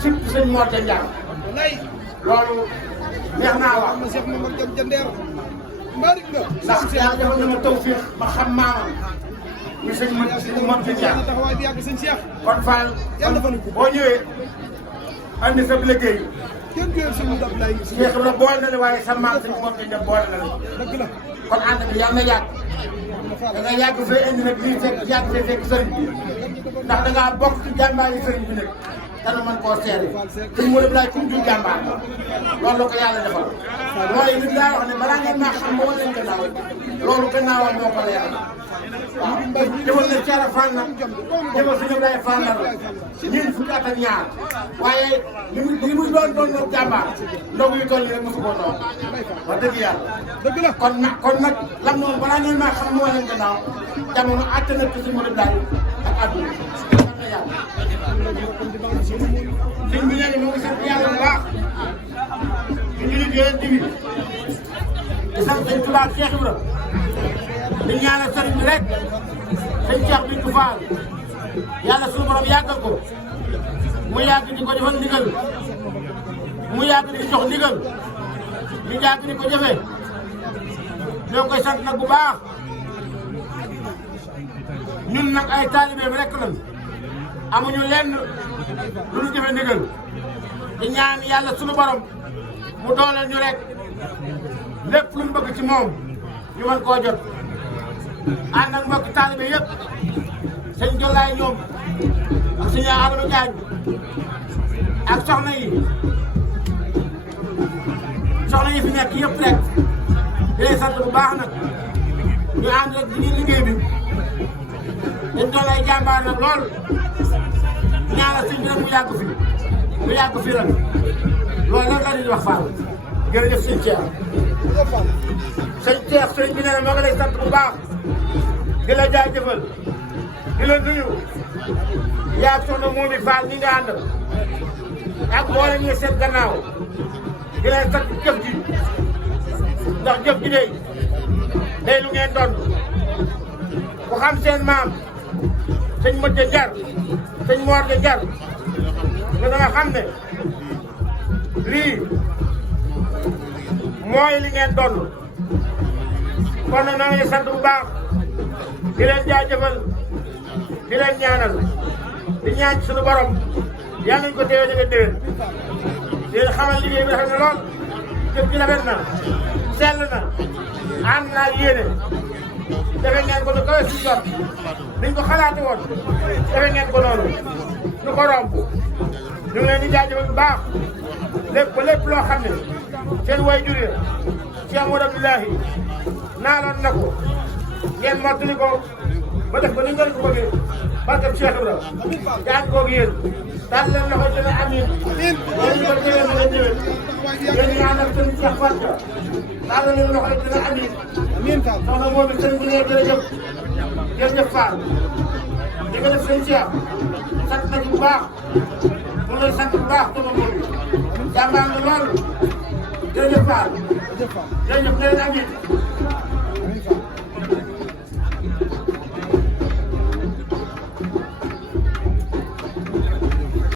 surtout sëñ Mor Ndiaye loolu neex naa wax. am na Cheikh Mamadou Jandeer mbaarik nga. ndax yàlla defal na ma tawfiix ma xam maamam muy sëñ Mor Ndiaye. taxawaay bi yàgg sëñ Cheikh. kon Fall yàlla defal ko boo ñëwee andi sa liggéey. kenn du yor sëñ Modou Abdoulaye. Cheikh Ibrahima boole na la waaye sa maam sëñ Mor Ndiaye boole na la. dëgg la. kon ànd bi yàlla na yàgg. da nga yàgg fee indi nag lii fekk yàgg fee fekk sëriñ bi ndax da ngaa bokk ci jàmbaar yi sëriñ bi nag dana mën koo seere sëñ Modou Abdoulaye kum jur jàmbaar loolu la ko yàlla defal mooy li daa wax ne balaa ngeen maa xam ba wan leen gannaaw loolu gannaawam moo ko leeral waaw defal na Thiara Fall nag defal sëñ Abdoulaye Fall nag ñeent fukki at ak ñaar waaye li muy doon jàmbaar ndogu yu toll nii rek mosu ko doon wax dëgg yàlla dëgg la. kon nag lam moom balaa ngeen maa xam moo leen gannaaw jamono àtte na ci sëñ Modou Abdoulaye ak àdduna xam na yàlla sëñ bi nee na moo ngi sant yàlla bu baax di ñu liggéeyal tamit di sant sëñ Tuubaa ak Cheikh Ibrahima di ñaanal sëriñ bi rek sëñ Cheikh Bintou Fall yàlla suñu borom yàggal ko mu yàgg di ko defal ndigal mu yàgg di jox ndigal ñu yàgg di ko jëfee ñoo ngi koy sant nag bu baax ñun nag ay taalibeem rek lañ amuñu lenn lu ñu jëfe ndigal di ñaan yàlla sunu borom mu dooleel ñu rek lépp lu mu bëgg ci moom ñu mën koo jot ànd ak mbokki taalibe yëpp sëñ Jolaay ñoom ak sëñ Amadou Diagne ak soxna yi fi nekk yëpp rek di leen sant bu baax nag ñu ànd rek di liggéey bi dañ doon ay jàmbaar nag lool ñaanal sëñ bi rek mu yàgg fi ren loolu lan la ñuy wax Fall jërëjëf sëñ Cheikh. sëñ bi nee na moo ngi lay sant bu baax di la jaajëfal di la nuyu yaa soxna Momy Fall ñi nga àndal ak boole ñi seen gannaaw di leen sant jëf ji ndax jëf ji day lu ngeen doon ku xam seen maam sëñ Modou Jar sëñ Mor Jar nga dama xam ne lii mooy li ngeen doon kon nag maa ngi sant bu baax di leen jaajëfal di leen ñaanal di ñaan ci suñu borom yal nañu ko téye da nga déwén di leen xamal liggéey bi rafet na lool jëf ji rafet na sell na ànd naa yéene defe ngeen ko nu kawe si jot niñ ko xalaate woon defe ngeen ko noonu nu ko romb ñu ngi leen di jaajëfal bu baax lépp loo xam ne seen way jur ya Cheikh Modou Abdoulaye naaloon na ko ngeen mottali ko ba def ko ni ngeen ko bëggee barkeb Cheikh Ibrahima jaan koog yéen daal leen loxo dina amiin yéen ñu ko déwén na ngeen ñëwee yéen ñi nga àndal seen Cheikh Fatou daal leen loxo dina amiin soxna moom it sëñ bi ne jërëjëf Fall di nga def seen Cheikh sant na ci bu baax mu ngi lay sant bu baax sama moom bi jàmbaar nga lool jërëjëf Fall jërëjëf ne leen amiin